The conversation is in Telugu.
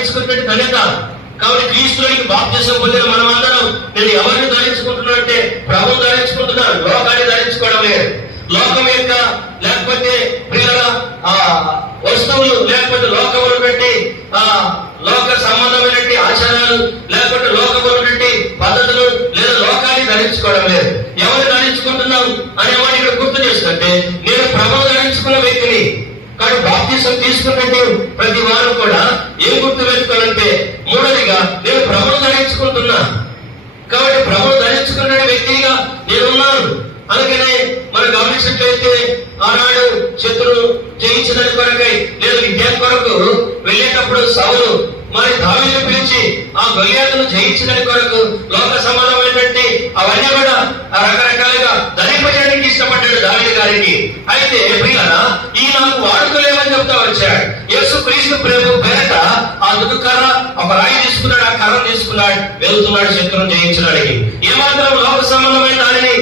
ధరించుకునే ధన్యత. కాబట్టి క్రీస్తులోనికి బాప్తిసం పొందిన మనమందరం నేను ఎవరిని ధరించుకుంటున్నా అంటే ప్రభువుని ధరించుకుంటున్నాను, లోకాన్ని ధరించుకోవడం లేదు. లోకం యొక్క లేకపోతే ప్రియుల వస్తువులు లేకపోతే లోకములు పెట్టి లోక సంబంధమైనటువంటి ఆచారాలు లేకపోతే లోకములు పెట్టి పద్ధతులు లేదా లోకాన్ని ధరించుకోవడం లేదు. ఎవరు ధరించుకుంటున్నాం అనే వాడిని ఇక్కడ గుర్తు చేస్తుంటే నేను ప్రభువు ధరించుకున్న వ్యక్తిని. కాబట్టి బాప్తిసం తీసుకున్నట్టు ప్రతి వారు కూడా ఏం గుర్తు పెట్టుకోవాలంటే మూడోదిగా నేను ప్రభువు ధరించుకుంటున్నా. కాబట్టి ప్రభువు ధరించుకున్న వ్యక్తిగా నేనున్నాను. అందుకనే మనం గమనించినట్లయితే ఆనాడు శత్రువు జయించడానికి కొరకై లేదా విద్య కొరకు వెళ్ళేటప్పుడు సౌలు మరి దావీదును పిలిచి ఆ గొల్లియాతును జయించడానికి కొరకు లోక సంబంధమైనటువంటి అవన్నీ కూడా రకరకాలుగా ధరింపజేయడానికి ఇష్టపడ్డాడు దావీదు గారికి. అయితే ప్రియులారా ఈ నాకు వాడుకోలేమని చెప్తా వచ్చాడు. యేసు క్రీస్తు ప్రభు పేరట ఆ దుడ్డుకర్ర ఒక రాయి తీసుకున్నాడు, ఆ కర్ర తీసుకున్నాడు, వెళ్తున్నాడు శత్రువును జయించడానికి. ఏమాత్రం లోక సంబంధమైన దానిని